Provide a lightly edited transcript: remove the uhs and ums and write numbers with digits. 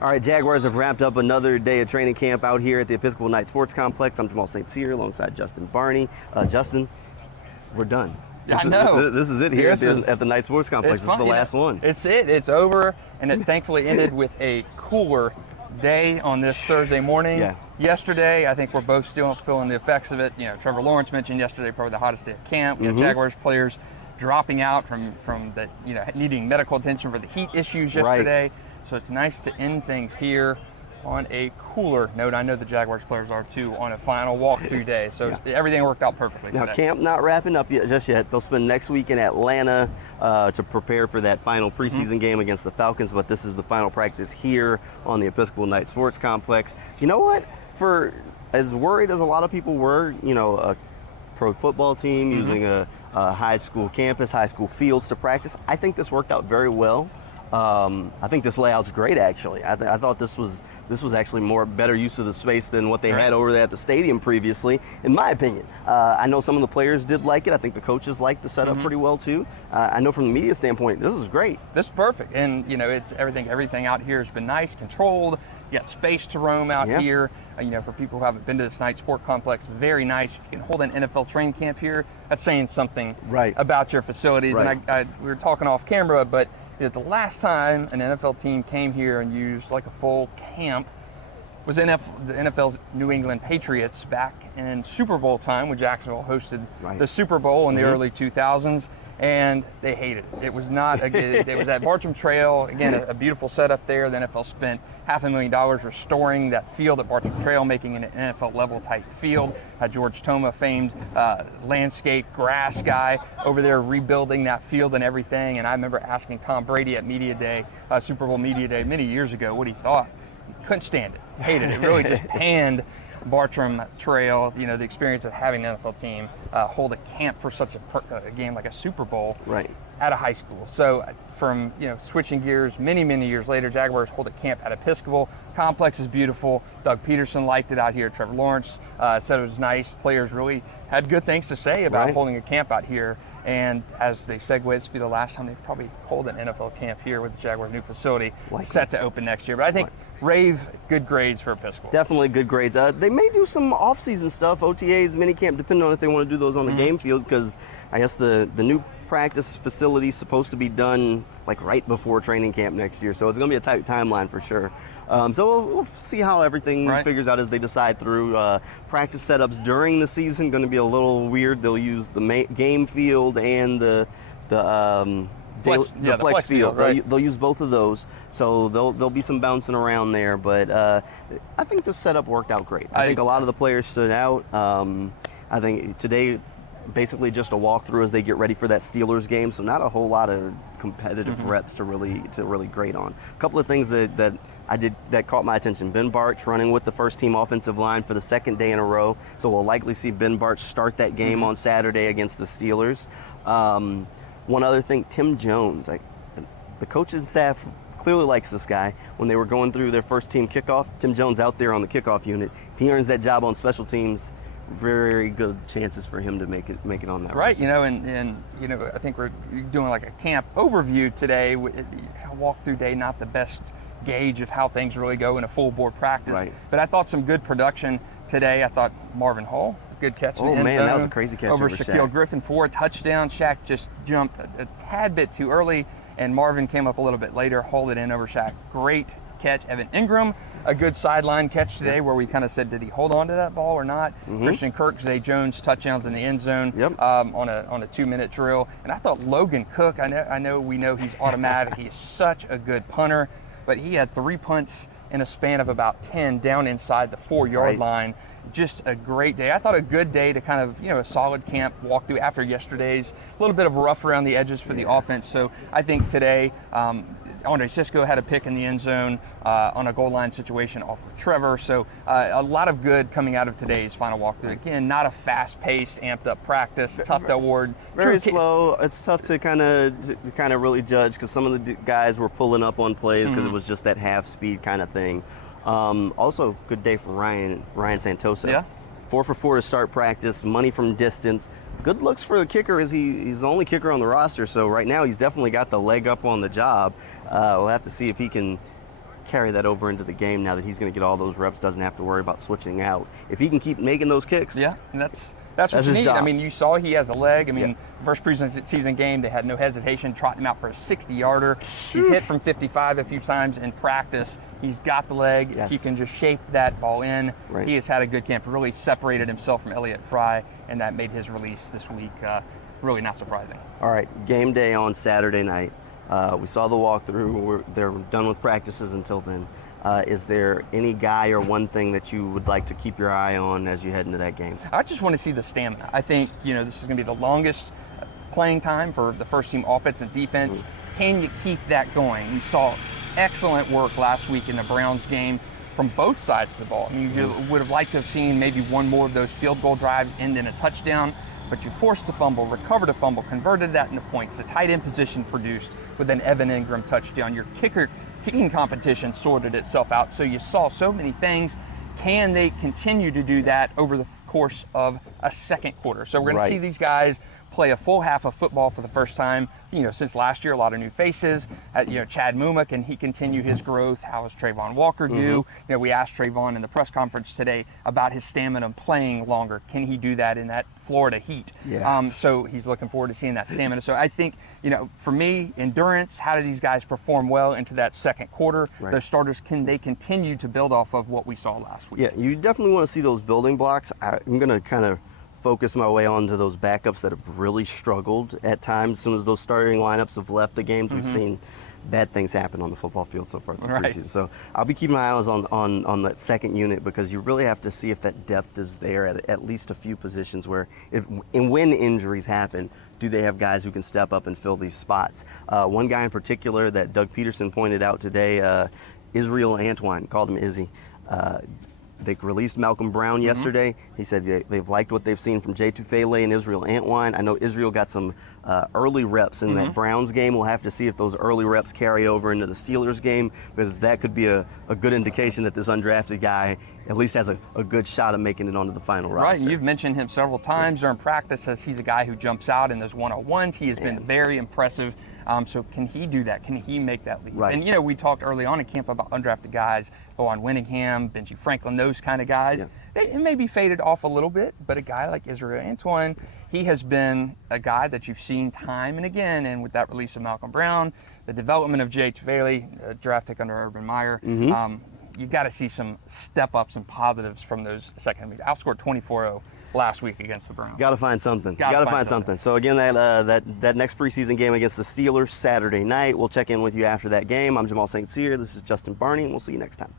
All right, Jaguars have wrapped up another day of training camp out here at the Episcopal Night Sports Complex. I'm Jamal St. Cyr alongside Justin Barney. Justin, we're done. I know. This is it here at the Night Sports Complex. This is the last one. It's it. It's over, and it thankfully ended with a cooler day on this Thursday morning. Yeah. Yesterday, I think we're both still feeling the effects of it. You know, Trevor Lawrence mentioned yesterday probably the hottest day of camp. We had Jaguars players dropping out from the, needing medical attention for the heat issues yesterday. Right. So it's nice to end things here on a cooler note. I know the Jaguars players are too, on a final walkthrough day. So everything worked out perfectly Now, today. camp not wrapping up just yet. They'll spend next week in Atlanta to prepare for that final preseason game against the Falcons, but this is the final practice here on the Episcopal Night Sports Complex. You know what? For as worried as a lot of people were, a pro football team using a high school campus, high school fields to practice, I think this worked out very well. I think this layout's great, actually. I thought this was actually better use of the space than what they had over there at the stadium previously, in my opinion. I know some of the players did like it. I think the coaches liked the setup pretty well too. I know from the media standpoint, this is great. This is perfect, and it's everything out here has been nice, controlled. You got space to roam out here. For people who haven't been to this night sport complex, very nice. If you can hold an NFL training camp here, that's saying something about your facilities. Right. And we were talking off camera, but the last time an NFL team came here and used like a full camp was the NFL's New England Patriots back in Super Bowl time when Jacksonville hosted the Super Bowl in the early 2000s, and they hated it. It was not it was at Bartram Trail, again, a beautiful setup there. The NFL spent $500,000 restoring that field at Bartram Trail, making it an NFL level type field. George Toma, famed landscape grass guy, over there rebuilding that field and everything. And I remember asking Tom Brady at Media Day, Super Bowl Media Day many years ago, what he thought. He couldn't stand it, hated it. Really just panned Bartram Trail, the experience of having an NFL team hold a camp for such a game like a Super Bowl at a high school. So from switching gears many years later, Jaguars hold a camp at Episcopal. Complex is beautiful. Doug Peterson liked it out here. Trevor Lawrence said it was nice. Players really had good things to say about holding a camp out here. And as they segue, this will be the last time they probably hold an NFL camp here with the Jaguars' new facility set to open next year. But I think good grades for Episcopal. Definitely good grades. They may do some off-season stuff, OTAs, minicamp, depending on if they want to do those on the game field, because I guess the new practice facility is supposed to be done like right before training camp next year. So it's going to be a tight timeline for sure. So we'll see how everything figures out as they decide through. Practice setups during the season going to be a little weird. They'll use the game field and the flex field. They'll use both of those, so there'll be some bouncing around there. But I think the setup worked out great. I think a lot of the players stood out. I think today, basically just a walkthrough as they get ready for that Steelers game. So not a whole lot of competitive reps to really grade on. A couple of things that caught my attention. Ben Bartch running with the first team offensive line for the second day in a row. So we'll likely see Ben Bartch start that game on Saturday against the Steelers. One other thing, Tim Jones. The coaching staff clearly likes this guy. When they were going through their first team kickoff, Tim Jones out there on the kickoff unit. If he earns that job on special teams, very good chances for him to make it on that. Right, roster. I think we're doing like a camp overview today. A walkthrough day, not the best gauge of how things really go in a full board practice. But I thought some good production today. I thought Marvin Hall, good catch in the end zone. That was a crazy catch over Shaquille Griffin for a touchdown. Shaq just jumped a tad bit too early, and Marvin came up a little bit later, hauled it in over Shaq. Great catch. Evan Ingram, a good sideline catch today where we kind of said, did he hold on to that ball or not? Christian Kirk, Zay Jones, touchdowns in the end zone on a 2-minute drill. And I thought Logan Cook, I know we know he's automatic. He's such a good punter, but he had 3 punts in a span of about 10 down inside the 4-yard line. Just a great day. I thought a good day to kind of, a solid camp walk through after yesterday's. A little bit of rough around the edges for the offense. So I think today, Andre Cisco had a pick in the end zone on a goal line situation off of Trevor. So a lot of good coming out of today's final walkthrough. Again, not a fast-paced, amped-up practice. Tough to award. Very slow. It's tough to kind of really judge because some of the guys were pulling up on plays because it was just that half-speed kind of thing. Also, good day for Ryan Santosa. Yeah. 4 for 4 to start practice. Money from distance. Good looks for the kicker as he's the only kicker on the roster. So right now he's definitely got the leg up on the job. We'll have to see if he can carry that over into the game now that he's going to get all those reps, doesn't have to worry about switching out. If he can keep making those kicks. Yeah, and that's what you his need. job. I mean, you saw he has a leg. I mean, first preseason game, they had no hesitation, trotting him out for a 60-yarder. He's hit from 55 a few times in practice. He's got the leg. Yes. He can just shape that ball in. Right. He has had a good camp, really separated himself from Elliott Fry, and that made his release this week really not surprising. All right, game day on Saturday night. We saw the walkthrough. They're done with practices until then. Is there any guy or one thing that you would like to keep your eye on as you head into that game? I just want to see the stamina. I think, this is going to be the longest playing time for the first team offense and defense. Can you keep that going? You saw excellent work last week in the Browns game from both sides of the ball. I mean, you would have liked to have seen maybe one more of those field goal drives end in a touchdown, but you forced a fumble, recovered a fumble, converted that into points. The tight end position produced with an Evan Ingram touchdown. Your kicking competition sorted itself out. So you saw so many things. Can they continue to do that over the course of a second quarter? So we're going to see these guys play a full half of football for the first time, since last year. A lot of new faces. Chad Muma, can he continue his growth? How does Trayvon Walker do? We asked Trayvon in the press conference today about his stamina playing longer. Can he do that in that Florida heat? Yeah. So he's looking forward to seeing that stamina. So I think, for me, endurance, how do these guys perform well into that second quarter? Right. Those starters, can they continue to build off of what we saw last week? Yeah, you definitely want to see those building blocks. I'm going to kind of focus my way onto those backups that have really struggled at times. As soon as those starting lineups have left the games, we've seen bad things happen on the football field so far this preseason. So I'll be keeping my eyes on that second unit, because you really have to see if that depth is there at least a few positions where when injuries happen, do they have guys who can step up and fill these spots? One guy in particular that Doug Peterson pointed out today, Israel Antwine, called him Izzy. They released Malcolm Brown yesterday. He said they've liked what they've seen from Jay Tufele and Israel Antwine. I know Israel got some early reps in that Browns game. We'll have to see if those early reps carry over into the Steelers game, because that could be a good indication that this undrafted guy at least has a good shot of making it onto the final roster. Right, and you've mentioned him several times during practice as he's a guy who jumps out in those one-on-ones. He has been very impressive. So can he do that? Can he make that leap? Right. And, we talked early on in camp about undrafted guys, Bowen Winningham, Benji Franklin, those kind of guys. Yeah. It may be faded off a little bit, but a guy like Israel Antwine, he has been a guy that you've seen time and again, and with that release of Malcolm Brown, the development of Jay Tufele, draft pick under Urban Meyer, you've got to see some step-ups and positives from those second meet. Outscored 24-0 last week against the Browns. Got to find something. Got to find something. So again, that next preseason game against the Steelers Saturday night. We'll check in with you after that game. I'm Jamal St. Cyr. This is Justin Barney, and we'll see you next time.